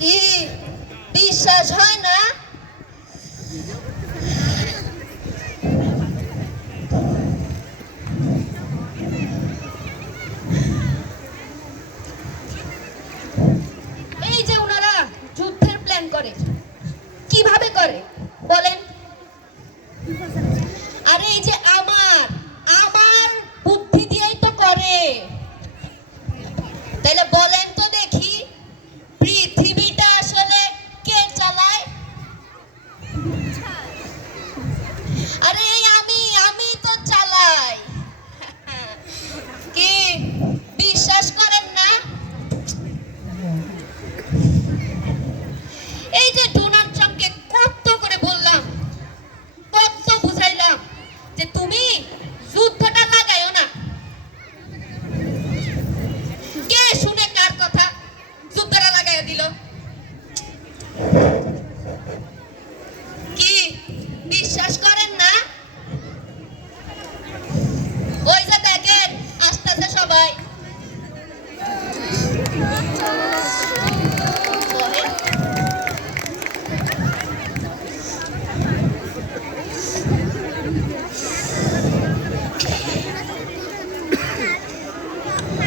কি বিশ্বাস হয় না? এই যে ওনারা যুদ্ধের প্ল্যান করে, কিভাবে করে বলেন? আরে এই যে আমার আমার বুদ্ধি দিয়েই তো করে। তাইলে বলেন তো দেখি, পৃথিবীটা আসলে কে চালায়? আরে এই আমি তো চালাই। কি বিশ্বাস করেন না? এই যে ডোনাল্ড ট্রাম্পকে কত করে বললাম, কত বুঝাইলাম যে তুমি যুদ্ধটা লাগাইও না। কে শুনে কার কথা? যুদ্ধটা লাগাইয়া দিল। কি বিশ্বাস করেন না? ওই যে দেখেন আসতেছে সবাই।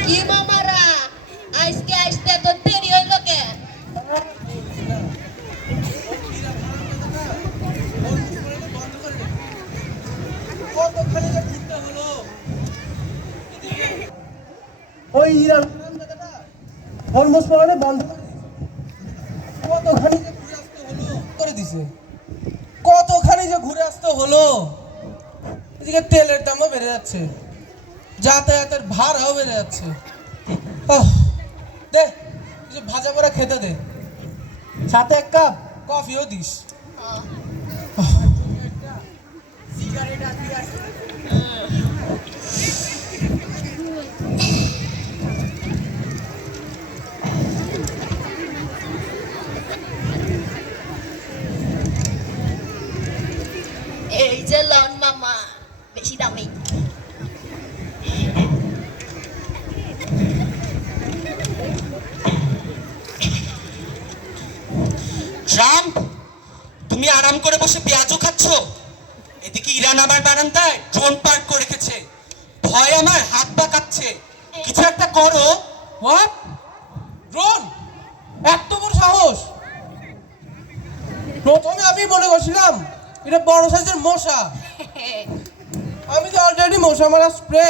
কি মামারা, আজকে আসতে তো দেরি হইলো কেন? ওই ইরান ধর্মস্মরণে বন্ধ কতখানি যে ঘুরে আসতে হলো করে দিছে, কতখানি যে ঘুরে আসতে হলো। এদিকে তেলের দামও বেড়ে যাচ্ছে, যাতায়াতের ভাড়াও বেড়ে যাচ্ছে। দে কিছু ভাজা পোড়া খেতে দে, সাথে এক কাপ কফিও দিস। এই যে লন মামা, বেশি দামি। ট্রাম্প, তুমি আরাম করে বসে পেঁয়াজও খাচ্ছ, এদিকে ইরান আমার বারান্দায় ড্রোন পার্ক করে রেখেছে। ভয় আমার হাত পা কাঁপছে, কিছু একটা করো। হোয়াট? ড্রোন? এত বড় সাহস! প্রথমে আমি মনে করছিলাম এটা বড় সাইজের মশা। আমি তো অলরেডি মশা মারা স্প্রে,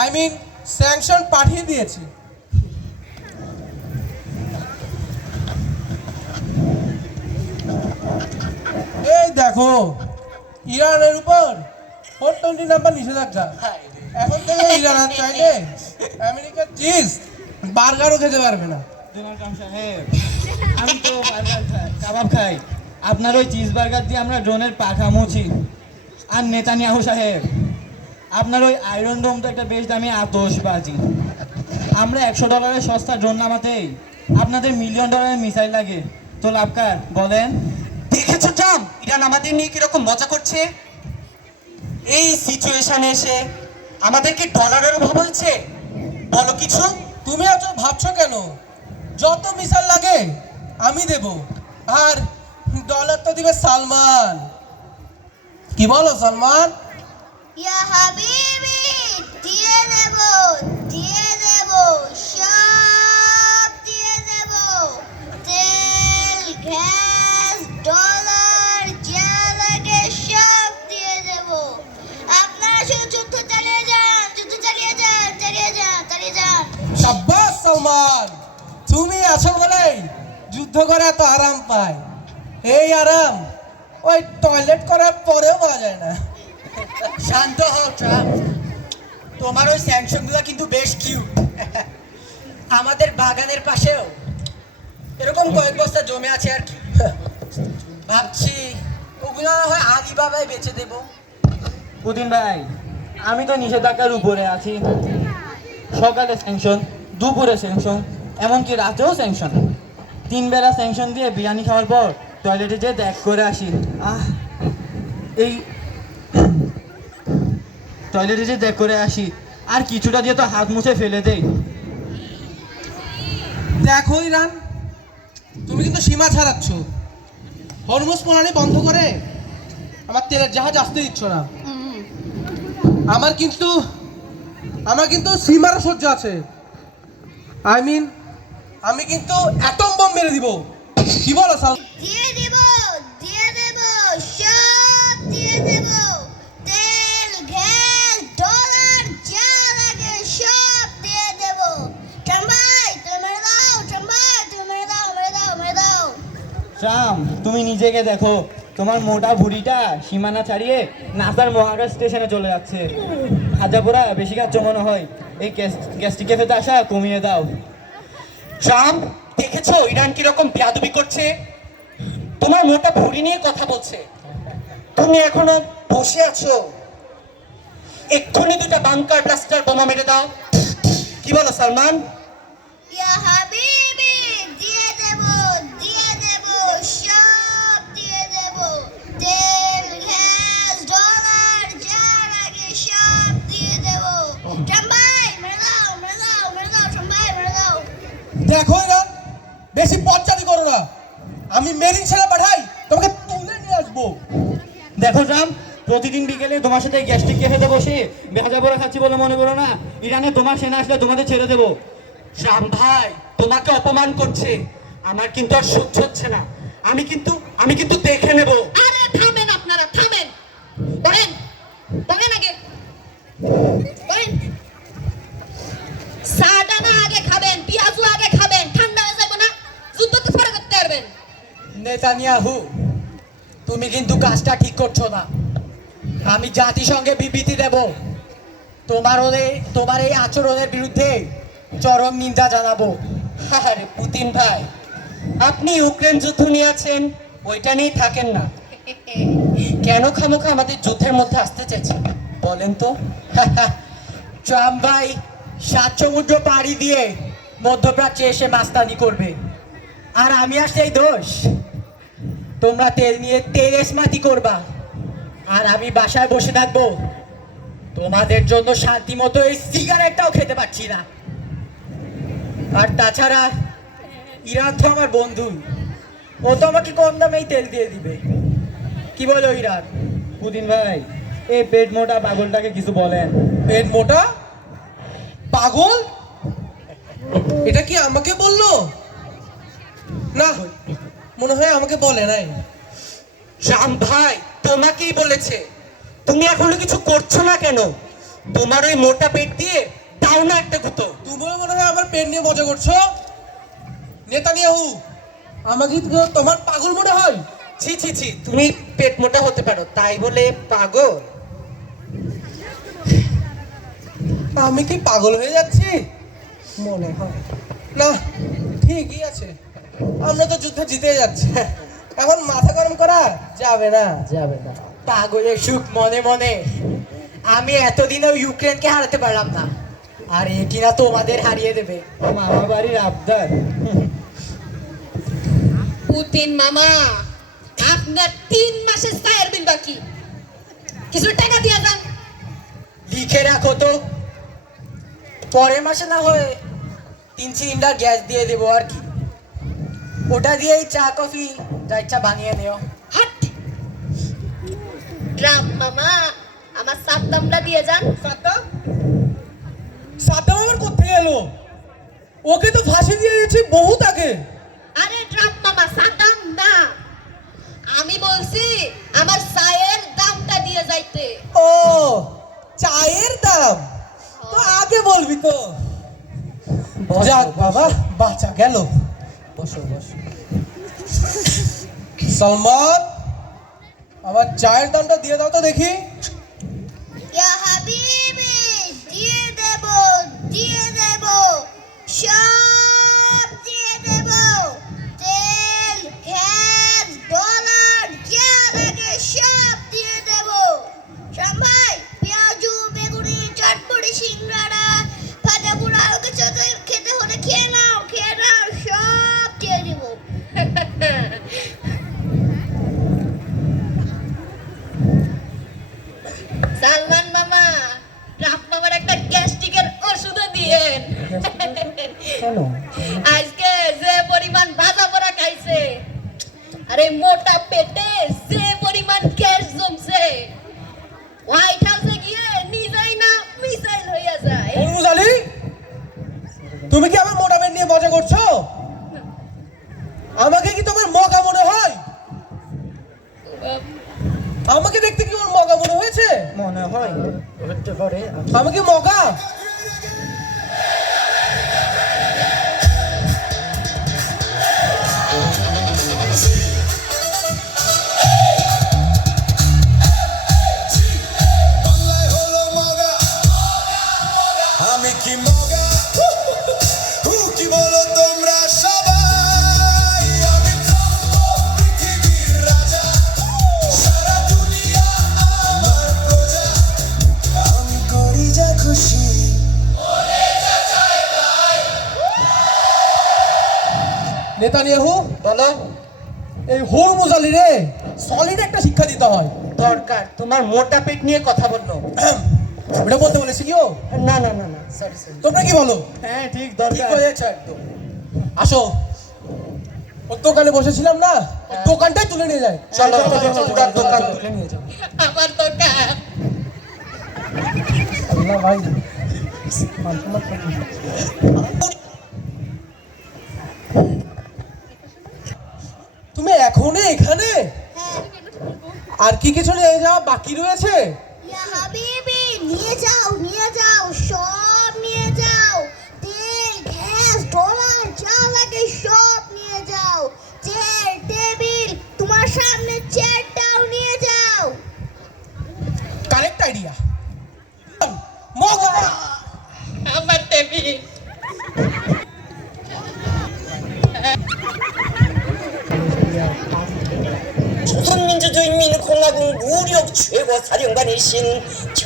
আই মিন স্যাংশন পাঠিয়ে দিয়েছি। এই দেখো, ইরানের উপর 420 নাম্বার নিষেধাজ্ঞা। এখন থেকে ইরান আর চাইলে আমেরিকার চিজ বার্গারও খেতে পারবে না। সাহেব, আমি তো বার্গার খাই, কাবাব খাই, আপনার ওই চিজ বার্গার দিয়ে আমরা ড্রোনের পাখা মুছি। আর নেতানিয়াহু সাহেব, আপনার ওই আয়রন ডোম তো একটা বেশ দামি আতশবাজি। আমরা $100 সস্তা ড্রোন নামাতেই আপনাদের $1,000,000 মিসাইল লাগে, তো লাভ কার বলেন? দেখেছো ট্রাম্প, ইরান আমাদের নিয়ে কিরকম মজা করছে। এই সিচুয়েশনে এসে আমাদেরকে ডলারের অভাব হয়েছে? বলো কিছু। তুমি এত ভাবছো কেন? যত মিসাইল লাগে আমি দেব, আর ডলার তো দিবে সালমান। কি বলো সালমান? ইয়া হাবিবি, দিয়ে দেব, দিয়ে দেব, সব দিয়ে দেব। তেল, গ্যাস, ডলার, যা লাগে সব দিয়ে দেব। আপনারা শুধু যুদ্ধ চালিয়ে যান, যুদ্ধ চালিয়ে যান, চালিয়ে যান, চালিয়ে যান। সাব্বাস সালমান, তুমি আছো বলেই যুদ্ধ করে এত আরাম পায়। এই আরাম ওই টয়লেট করার পরেও পাওয়া যায় না। শান্ত হও ট্রাম্প, তোমার ওই স্যাংশনগুলো কিন্তু বেশ কিউট। আমাদের বাগানের পাশেও এরকম কয়েক বস্তা জমে আছে আর কি। ভাবছি ওগুলো না হয় আলিবাবায় বেচে দেবো। পুতিন ভাই, আমি তো নিষেধাজ্ঞার উপরে আছি। সকালে স্যাংশন, দুপুরে স্যাংশন, এমনকি রাতেও স্যাংশন। 3 বেলা স্যাংশন দিয়ে বিরিয়ানি খাওয়ার পর টয়লেটে যেয়ে ত্যাগ করে আসি। এই টয়লেটে যে ত্যাগ করে আসি, আর কিছুটা দিয়ে তো হাত মুছে ফেলে দেই। দেখো ইরান, তুমি কিন্তু সীমা ছাড়াচ্ছ। হরমুজ প্রণালী বন্ধ করে আমার তেলের জাহাজ আসতে দিচ্ছ না। আমার কিন্তু সীমার সহ্য আছে। আমি কিন্তু অ্যাটম বম মেরে দিব। কি বলো সাল? দিয়ে দেব সব দিয়ে দেব, তেল গ্যাস ডলার যা লাগে সব দিয়ে দেব। ট্রাম্পাই তুমি মেরে দাও, ট্রাম্পাই তুমি মেরে দাও, মেরে দাও, মেরে দাও। শ্যাম, তুমি নিজেকে দেখো, তোমার মোটা ভুঁড়িটা সীমানা ছাড়িয়ে নাসার মহাকাশ স্টেশনে চলে যাচ্ছে। ভাজা পোড়া বেশি খাচ্ছ মনে হয়, এই গ্যাস্ট্রিক ক্যাফেতে আসা কমিয়ে দাও। ট্রাম্প, দেখেছো ইরান কিরকম বেয়াদবি করছে? তোমার মোটা ভুঁড়ি নিয়ে কথা বলছে, তুমি এখনো বসে আছো? এক্ষুনি দুটা বাংকার ব্লাস্টার বোমা মেরে দাও। কি বলো সালমান? ইয়া হাবিবি দিয়ে দেব সব দিয়ে দেব, তেল গ্যাস ডলার যা লাগে সব দিয়ে দেব। ট্রাম্পাই মেরে দাও, মেরে দাও, মেরে দাও, ট্রাম্পাই মেরে দাও। দেখো এরা বেশি পচারি করো না। আমি মেরিন সেনা পাঠাই, তোমাকে তুলে নিয়ে আসবো। দেখো শ্যাম, প্রতিদিন বিকেলে তোমার সাথে গ্যাস্ট্রিক ক্যাফেতে বসে ভাজা পোড়া খাচ্ছি বলে মনে করো না ইরানে তোমার সেনা আসলে তোমাদের ছেড়ে দেবো। রাম ভাই তোমাকে অপমান করছে, আমার কিন্তু আর সহ্য হচ্ছে না। আমি কিন্তু দেখে নেব। আরে থামেন, আপনারা থামেন। বলেন আগে বলেন। সাদা না আগে খাবেন, পেঁয়াজু আগে খাবেন, ঠান্ডা হয়ে যাবে না, যুদ্ধ তো পরে করতে পারবেন। নেতানিয়াহু, তুমি কিন্তু কাজটা ঠিক করছো না। আমি জাতিসংঘে বিবৃতি দেব, তোমার এই আচরণের বিরুদ্ধে চরম নিন্দা জানাবো। আরে পুতিন ভাই, আপনি ইউক্রেন যুদ্ধ নিয়ে আছেন, ওইটা নিয়েই থাকেন না। কেন খামোখা আমাদের যুদ্ধের মধ্যে আসতে চাইছেন বলেন তো? ট্রাম্প ভাই 7 সমুদ্র পাড়ি দিয়ে মধ্যপ্রাচ্যে এসে মাস্তানি করবে, আর আমি আসলেই দোষ। তোমরা তেল নিয়ে তেরেসমাতি করবা, আর আমি বাসায় বসে থাকবো। তোমাদের জন্য শান্তি মতো এই সিগারেটটাও খেতে পারছি না। আর তাছাড়া ইরান তো আমার বন্ধু, ও তো আমাকে কম দামেই তেল দিয়ে দিবে। কি বলো ইরান? পুতিন ভাই, এই পেট মোটা পাগলটাকে কিছু বলেন। পেট মোটা পাগল? এটা কি আমাকে বললো? না, মনে হয় আমাকে বলে নাই। রাম ভাই তোমাকেই বলেছে। তুমি এখনো কিছু করছো না কেন? তোমার ওই মোটা পেট দিয়ে দাও না একটা গুঁতো। তুমিও মনে হয় আমার পেট নিয়ে মজা করছো। নেতানিয়াহু, আমাকে কি তোমার পাগল মনে হয়? ছি ছি ছি, তুমি পেট মোটা হতে পারো, তাই বলে পাগল? আমি কি পাগল হয়ে যাচ্ছি? মনে হয় না। ঠিকই আছে, আমরা তো যুদ্ধ জিতে যাচ্ছি, এখন মাথা গরম করা যাবে না। পাগলের সুখ মনে মনে। আমি এতদিনেও ইউক্রেনকে হারাতে পারলাম না, আর এটি না তোমাদের হারিয়ে দেবে। মামা বাড়ির আবদার। পুতিন মামা, আপনার 3 মাসের চায়ের বিল বাকি, কিছু টাকা দিয়ে যান। লিখে রাখো তো, পরের মাসে না হয় 3 সিলিন্ডার গ্যাস দিয়ে দেবো আর কি। ওটা দিয়েই চা কফি যা ইচ্ছা বানিয়ে নিও। হাট ট্রাম্প মামা, আমার সাদ্দামটা দিয়ে যান। সাদ্দাম আমার কোথায় এলো? ওকে তো ফাঁসি দিয়ে দিয়েছি বহুত আগে। আরে ট্রাম্প মামা, সাদ্দাম না, আমি বলছি আমার চায়ের দামটা দিয়ে যাইতে। ও, চায়ের দাম তো আগে বলবি তো। যাক বাবা, বাঁচা গেল। বসো। সালমান, আমার চায়ের দামটা দিয়ে দাও তো দেখি। ইয়া হাবিবি দিয়ে দেব সব দিয়ে দেব, তেল গ্যাস ডলার যা লাগে সব দিয়ে দেব। সবাই পেঁয়াজু বেগুনি চটপটি সিঙ্গাড়া ভাজা পোড়া কিছু খেতে হলে খেয়ে নাও সব দিয়ে দেব। সালমান মামা, ট্রাম্প মামার একটা গ্যাস্ট্রিকের ওষুধও দিয়েন। কেন? এই মোটা পেটে যে পরিমাণ ক্যাশ জমছে হোয়াইট হাউসে গিয়ে নিজেই না মিসাইল হইয়া যায়। মুজালি, তুমি কি আমার মোটা পেট নিয়ে মজা করছো? আমাকে কি তোমার মগা মনে হয়? আমাকে দেখতে কি ওর মগা মনে হয়েছে? মনে হয় হতে পারে। আমি কি মগা? আমি কি মগা? কি বলো তোমরা সবাই? আমি পৃথিবীর রাজা, সারা দুনিয়া আমার প্রজা, আমি করি যা খুশি। নেতানিয়াহু, বলো। এই হুর মুজালি রে সলিড একটা শিক্ষা দিতে হয়। দরকার তোমার মোটা পেট নিয়ে কথা বললো। ওটা বলতে বলেছি কি ও? না না না না, সরি সরি। তোমরা কি বলো? হ্যাঁ ঠিক ঠিক দরকার। হয়েছে একদম। আসো, ওর দোকানে বসেছিলাম না, ওর দোকানটাই তুলে নিয়ে যায়। চলো দোকান তুলে নিয়ে যাও। আমার দরকার আল্লাহ ভাই, তুমি এখনই এখানে? হ্যাঁ আর কি কিছু নিয়ে যাওয়া বাকি রয়েছে? ইয়া হাবিবি, নিয়ে যাও সব নিয়ে যাও। তেল গ্যাস ডলার যা লাগে সব নিয়ে যাও। চেয়ার টেবিল, তোমার সামনে চেয়ারটাও নিয়ে যাও। Correct idea. মগা আমার টেবিল 조선민주주의인민공화국 무력 최고 사령관이신 정